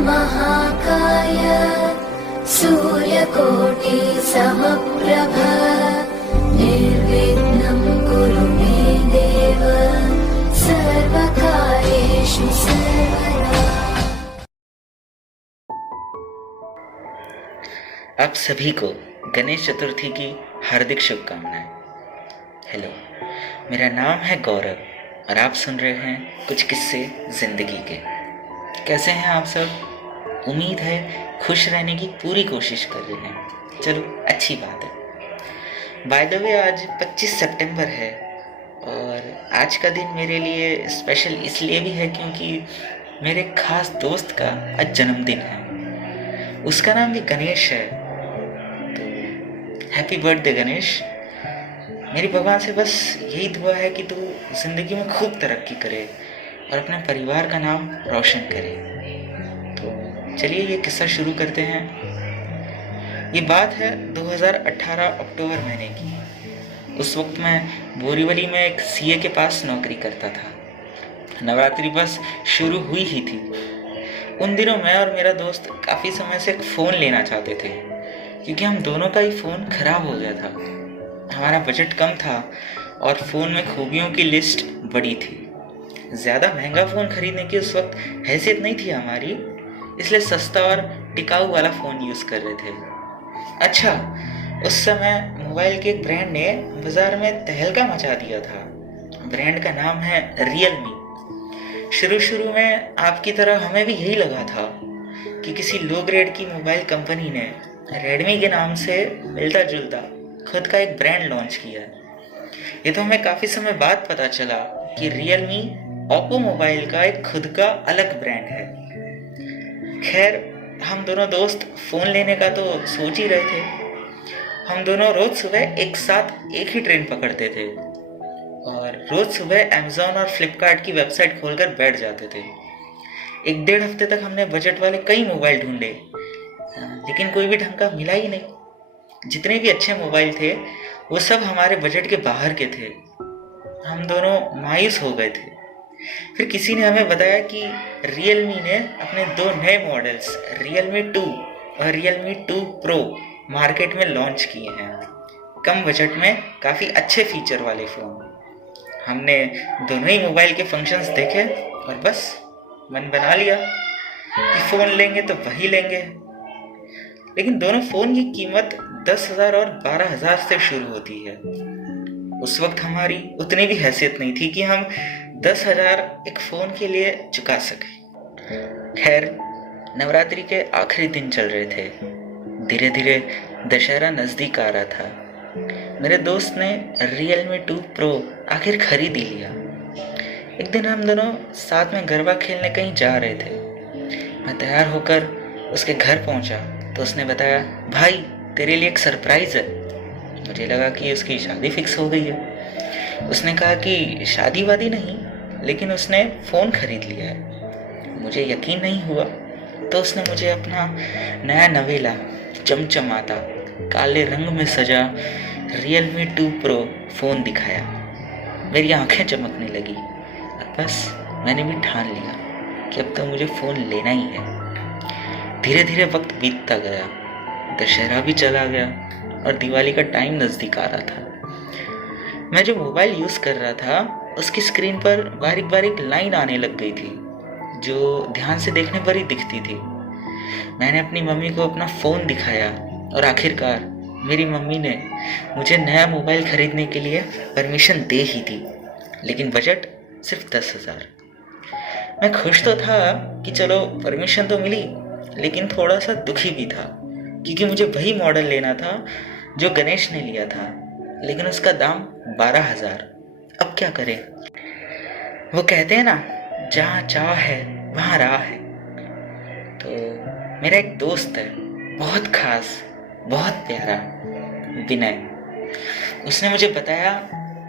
महाकाय सूर्यकोटि समप्रभ निर्विघ्नं कुरु मे देव सर्वकार्येषु सर्वदा। आप सभी को गणेश चतुर्थी की हार्दिक शुभकामनाएं। हेलो, मेरा नाम है गौरव और आप सुन रहे हैं कुछ किस्से जिंदगी के। कैसे हैं आप सब? उम्मीद है खुश रहने की पूरी कोशिश कर रहे हैं। चलो, अच्छी बात है। बाय द वे, आज 25 सितंबर है और आज का दिन मेरे लिए स्पेशल इसलिए भी है क्योंकि मेरे खास दोस्त का आज जन्मदिन है। उसका नाम भी गणेश है। Happy birthday Ganesh. मेरी भगवान से बस यही दुआ है कि तू जिंदगी में खूब तरक्की करे और अपने परिवार का नाम रोशन करे। तो चलिए ये किस्सा शुरू करते हैं। ये बात है 2018 अक्टूबर महीने की। उस वक्त मैं बोरीवली में एक सीए के पास नौकरी करता था। नवरात्रि बस शुरू हुई ही थी। उन दिनों मैं और मेरा दोस्त काफ़ी समय से एक फ़ोन लेना चाहते थे क्योंकि हम दोनों का ही फ़ोन खराब हो गया था। हमारा बजट कम था और फ़ोन में खूबियों की लिस्ट बड़ी थी। ज़्यादा महंगा फ़ोन खरीदने की उस वक्त हैसियत नहीं थी हमारी, इसलिए सस्ता और टिकाऊ वाला फ़ोन यूज़ कर रहे थे। अच्छा, उस समय मोबाइल के एक ब्रांड ने बाज़ार में तहलका मचा दिया था। ब्रांड का नाम है रियलमी। शुरू में आपकी तरह हमें भी यही लगा था कि किसी लो ग्रेड की मोबाइल कंपनी ने रेडमी के नाम से मिलता जुलता खुद का एक ब्रांड लॉन्च किया। ये तो हमें काफ़ी समय बाद पता चला कि रियलमी ओप्पो मोबाइल का एक खुद का अलग ब्रांड है। खैर, हम दोनों दोस्त फ़ोन लेने का तो सोच ही रहे थे। हम दोनों रोज़ सुबह एक साथ एक ही ट्रेन पकड़ते थे और रोज़ सुबह अमेज़ॉन और फ्लिपकार्ट की वेबसाइट खोलकर बैठ जाते थे। 1-1.5 हफ्ते तक हमने बजट वाले कई मोबाइल ढूंढे, लेकिन कोई भी ढंग का मिला ही नहीं। जितने भी अच्छे मोबाइल थे वो सब हमारे बजट के बाहर के थे। हम दोनों मायूस हो गए थे। फिर किसी ने हमें बताया कि रियलमी ने अपने 2 नए मॉडल्स रियलमी 2 और रियलमी 2 प्रो मार्केट में लॉन्च किए हैं। कम बजट में काफ़ी अच्छे फीचर वाले फ़ोन। हमने दोनों ही मोबाइल के फंक्शंस देखे और बस मन बना लिया कि फ़ोन लेंगे तो वही लेंगे। लेकिन दोनों फ़ोन की कीमत 10,000 और 12,000 से शुरू होती है। उस वक्त हमारी उतनी भी हैसियत नहीं थी कि हम 10,000 एक फ़ोन के लिए चुका सकें। खैर, नवरात्रि के आखिरी दिन चल रहे थे। धीरे धीरे दशहरा नज़दीक आ रहा था। मेरे दोस्त ने रियलमी 2 प्रो आखिर खरीद ही लिया। एक दिन हम दोनों साथ में गरबा खेलने कहीं जा रहे थे। मैं तैयार होकर उसके घर पहुंचा तो उसने बताया, भाई तेरे लिए एक सरप्राइज़ है। मुझे लगा कि उसकी शादी फिक्स हो गई है। उसने कहा कि शादी वादी नहीं, लेकिन उसने फ़ोन खरीद लिया है। मुझे यकीन नहीं हुआ तो उसने मुझे अपना नया नवेला चमचमाता काले रंग में सजा रियलमी 2 प्रो फ़ोन दिखाया। मेरी आंखें चमकने लगी और बस मैंने भी ठान लिया कि अब तो मुझे फ़ोन लेना ही है। धीरे धीरे वक्त बीतता गया। दशहरा भी चला गया और दिवाली का टाइम नज़दीक आ रहा था। मैं जो मोबाइल यूज़ कर रहा था उसकी स्क्रीन पर बारीक बारीक लाइन आने लग गई थी जो ध्यान से देखने पर ही दिखती थी। मैंने अपनी मम्मी को अपना फ़ोन दिखाया और आखिरकार मेरी मम्मी ने मुझे नया मोबाइल खरीदने के लिए परमिशन दे ही दी, लेकिन बजट सिर्फ 10,000। मैं खुश तो था कि चलो परमिशन तो मिली, लेकिन थोड़ा सा दुखी भी था क्योंकि मुझे वही मॉडल लेना था जो गणेश ने लिया था, लेकिन उसका दाम 12,000। अब क्या करें? वो कहते हैं ना, जहाँ चाह है वहाँ राह है। तो मेरा एक दोस्त है, बहुत खास, बहुत प्यारा, विनय। उसने मुझे बताया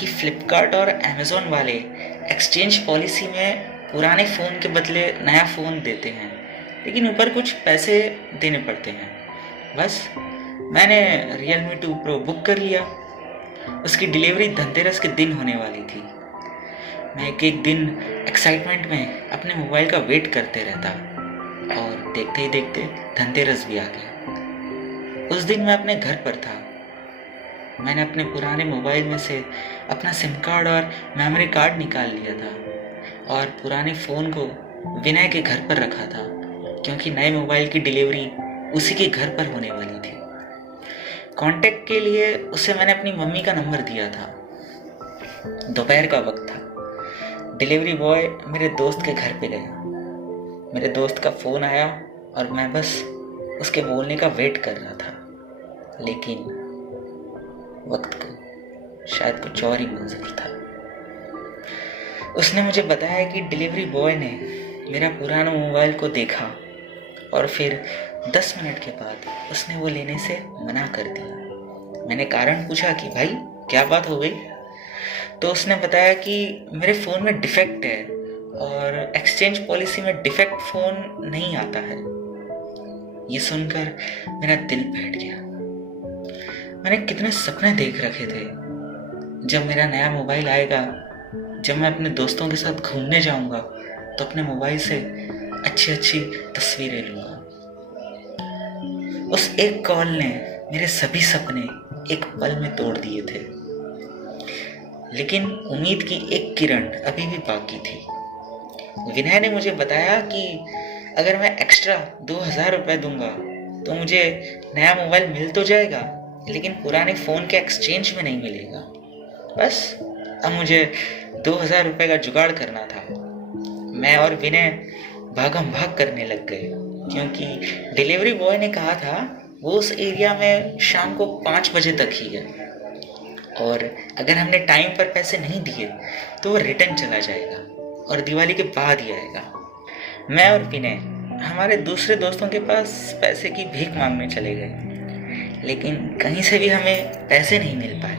कि फ्लिपकार्ट और अमेज़ॉन वाले एक्सचेंज पॉलिसी में पुराने फ़ोन के बदले नया फ़ोन देते हैं, लेकिन ऊपर कुछ पैसे देने पड़ते हैं। बस मैंने रियलमी 2 प्रो बुक कर लिया। उसकी डिलीवरी धनतेरस के दिन होने वाली थी। मैं एक एक दिन एक्साइटमेंट में अपने मोबाइल का वेट करते रहता। और देखते ही देखते धनतेरस भी आ गया। उस दिन मैं अपने घर पर था। मैंने अपने पुराने मोबाइल में से अपना सिम कार्ड और मेमोरी कार्ड निकाल लिया था और पुराने फ़ोन को विनय के घर पर रखा था, क्योंकि नए मोबाइल की डिलीवरी उसी के घर पर होने वाली थी। कांटेक्ट के लिए उसे मैंने अपनी मम्मी का नंबर दिया था। दोपहर का वक्त था। डिलीवरी बॉय मेरे दोस्त के घर पे गया। मेरे दोस्त का फ़ोन आया और मैं बस उसके बोलने का वेट कर रहा था, लेकिन वक्त को शायद कुछ और ही मंजूर था। उसने मुझे बताया कि डिलीवरी बॉय ने मेरा पुराना मोबाइल को देखा और फिर 10 मिनट के बाद उसने वो लेने से मना कर दिया। मैंने कारण पूछा कि भाई क्या बात हो गई, तो उसने बताया कि मेरे फ़ोन में डिफेक्ट है और एक्सचेंज पॉलिसी में डिफेक्ट फ़ोन नहीं आता है। ये सुनकर मेरा दिल बैठ गया। मैंने कितने सपने देख रखे थे, जब मेरा नया मोबाइल आएगा, जब मैं अपने दोस्तों के साथ घूमने जाऊंगा तो अपने मोबाइल से अच्छी अच्छी तस्वीरें लूँगा। उस एक कॉल ने मेरे सभी सपने एक पल में तोड़ दिए थे, लेकिन उम्मीद की एक किरण अभी भी बाकी थी। विनय ने मुझे बताया कि अगर मैं एक्स्ट्रा 2000 रुपये दूंगा तो मुझे नया मोबाइल मिल तो जाएगा, लेकिन पुराने फ़ोन के एक्सचेंज में नहीं मिलेगा। बस अब मुझे 2000 रुपये का जुगाड़ करना था। मैं और विनय भागम भाग करने लग गए, क्योंकि डिलीवरी बॉय ने कहा था वो उस एरिया में शाम को 5 बजे तक ही है और अगर हमने टाइम पर पैसे नहीं दिए तो वो रिटर्न चला जाएगा और दिवाली के बाद ही आएगा। मैं और विनय हमारे दूसरे दोस्तों के पास पैसे की भीख मांगने चले गए, लेकिन कहीं से भी हमें पैसे नहीं मिल पाए।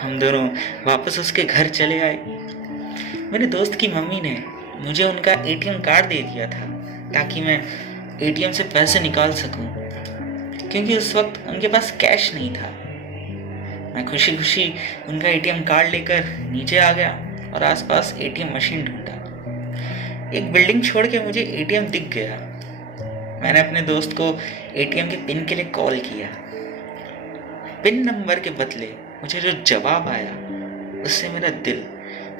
हम दोनों वापस उसके घर चले आए। मेरे दोस्त की मम्मी ने मुझे उनका एटीएम कार्ड दे दिया था ताकि मैं एटीएम से पैसे निकाल सकूं, क्योंकि उस वक्त उनके पास कैश नहीं था। मैं खुशी खुशी उनका एटीएम कार्ड लेकर नीचे आ गया और आसपास एटीएम मशीन ढूंढा। एक बिल्डिंग छोड़ के मुझे एटीएम दिख गया। मैंने अपने दोस्त को एटीएम के पिन के लिए कॉल किया। पिन नंबर के बदले मुझे जो जवाब आया उससे मेरा दिल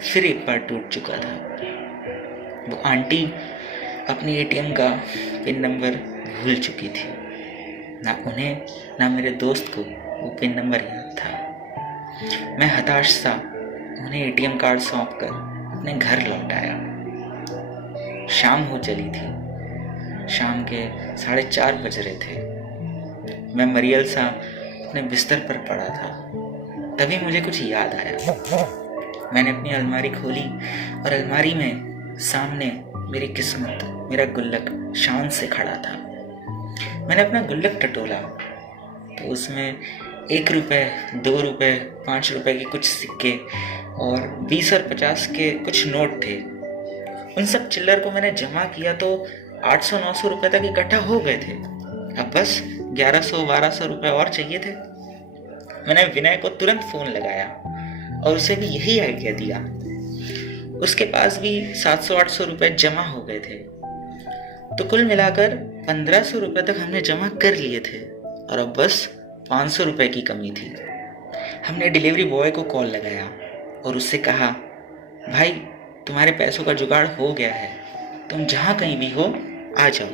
फिर एक बार टूट चुका था। वो आंटी अपनी एटीएम का पिन नंबर भूल चुकी थी। ना उन्हें ना मेरे दोस्त को वो पिन नंबर याद था। मैं हताश सा उन्हें एटीएम कार्ड सौंप कर अपने घर लौट आया। शाम हो चली थी। शाम के 4:30 बज रहे थे। मैं मरियल सा अपने बिस्तर पर पड़ा था। तभी मुझे कुछ याद आया। मैंने अपनी अलमारी खोली और अलमारी में सामने मेरी किस्मत, मेरा गुल्लक शान से खड़ा था। मैंने अपना गुल्लक टटोला तो उसमें 1 रुपये, 2 रुपये, 5 रुपये के कुछ सिक्के और 20 और 50 के कुछ नोट थे। उन सब चिल्लर को मैंने जमा किया तो 800-900 रुपये तक इकट्ठा हो गए थे। अब बस 1100-1200 रुपये और चाहिए थे। मैंने विनय को तुरंत फ़ोन लगाया और उसे भी यही आइडिया दिया। उसके पास भी 700-800 रुपये जमा हो गए थे। तो कुल मिलाकर 1500 रुपये तक हमने जमा कर लिए थे और अब बस 500 रुपये की कमी थी। हमने डिलीवरी बॉय को कॉल लगाया और उससे कहा, भाई तुम्हारे पैसों का जुगाड़ हो गया है, तुम जहाँ कहीं भी हो आ जाओ।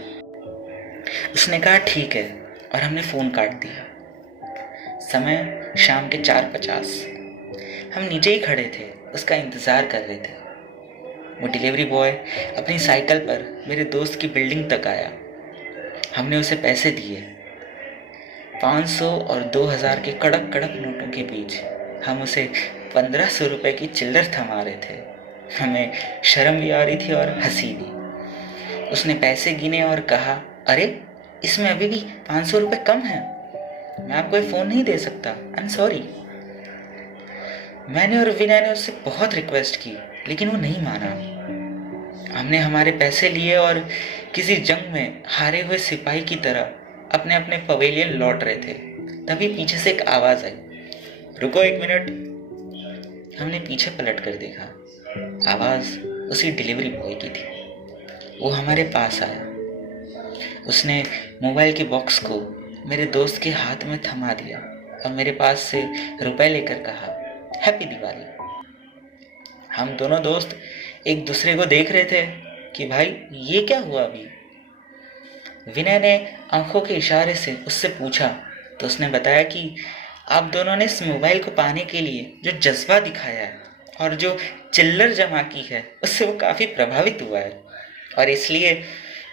उसने कहा ठीक है और हमने फ़ोन काट दिया। समय शाम के 4:50। हम नीचे ही खड़े थे, उसका इंतज़ार कर रहे थे। वो डिलीवरी बॉय अपनी साइकिल पर मेरे दोस्त की बिल्डिंग तक आया। हमने उसे पैसे दिए। 500 और 2000 के कड़क कड़क नोटों के बीच हम उसे 1500 रुपये की चिल्लर थमा रहे थे। हमें शर्म भी आ रही थी और हंसी भी। उसने पैसे गिने और कहा, अरे इसमें अभी भी 500 रुपये कम है, मैं आपको ये फ़ोन नहीं दे सकता, आई एम सॉरी। मैंने और विनय ने उससे बहुत रिक्वेस्ट की, लेकिन वो नहीं माना। हमने हमारे पैसे लिए और किसी जंग में हारे हुए सिपाही की तरह अपने अपने पवेलियन लौट रहे थे। तभी पीछे से एक आवाज़ आई, रुको 1 मिनट। हमने पीछे पलट कर देखा। आवाज़ उसी डिलीवरी बॉय की थी। वो हमारे पास आया उसने मोबाइल के बॉक्स को मेरे दोस्त के हाथ में थमा दिया और मेरे पास से रुपए लेकर कहा, हैप्पी दिवाली। हम दोनों दोस्त एक दूसरे को देख रहे थे कि भाई ये क्या हुआ अभी। विनय ने आंखों के इशारे से उससे पूछा तो उसने बताया कि आप दोनों ने इस मोबाइल को पाने के लिए जो जज्बा दिखाया है और जो चिल्लर जमा की है उससे वो काफ़ी प्रभावित हुआ है और इसलिए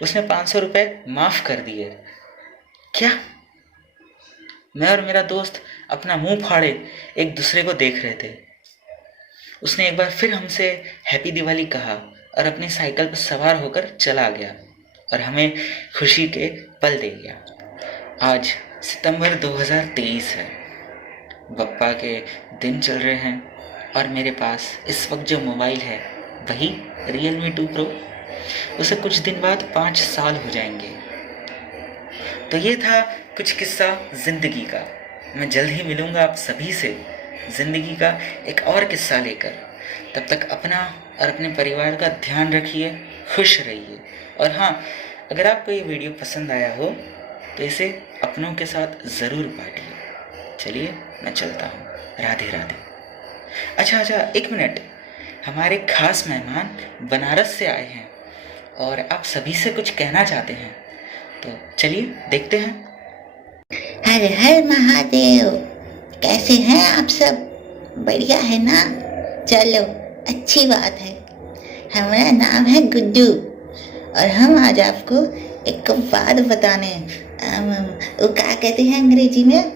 उसने 500 रुपये माफ़ कर दिए। क्या? मैं और मेरा दोस्त अपना मुंह फाड़े एक दूसरे को देख रहे थे। उसने एक बार फिर हमसे हैप्पी दिवाली कहा और अपनी साइकिल पर सवार होकर चला गया और हमें खुशी के पल दे गया। आज सितंबर 2023 है, बप्पा के दिन चल रहे हैं और मेरे पास इस वक्त जो मोबाइल है वही Realme 2 Pro। उसे कुछ दिन बाद 5 साल हो जाएंगे। तो ये था कुछ किस्सा ज़िंदगी का। मैं जल्द ही मिलूँगा आप सभी से ज़िंदगी का एक और किस्सा लेकर। तब तक अपना और अपने परिवार का ध्यान रखिए, खुश रहिए। और हाँ, अगर आपको ये वीडियो पसंद आया हो तो इसे अपनों के साथ ज़रूर बांटिए। चलिए मैं चलता हूँ, राधे राधे। अच्छा, एक मिनट, हमारे खास मेहमान बनारस से आए हैं और आप सभी से कुछ कहना चाहते हैं, तो चलिए देखते हैं। हर हर महादेव। कैसे हैं आप सब? बढ़िया है ना? चलो अच्छी बात है। हमारा नाम है गुड्डू और हम आज आपको एक बात बताने, वो क्या कहते हैं अंग्रेजी में,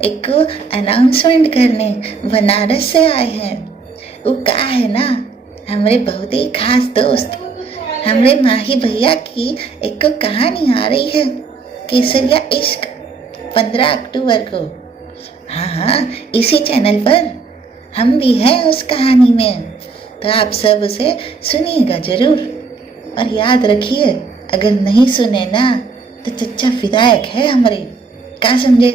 एक अनाउंसमेंट करने बनारस से आए हैं। वो क्या है ना, हमारे बहुत ही खास दोस्त हमारे माही भैया की एक कहानी आ रही है, केसरिया इश्क, 15 अक्टूबर को। हाँ, इसी चैनल पर हम भी हैं उस कहानी में, तो आप सब उसे सुनिएगा जरूर। और याद रखिए, अगर नहीं सुने ना तो चच्चा विधायक है हमारे, क्या समझे?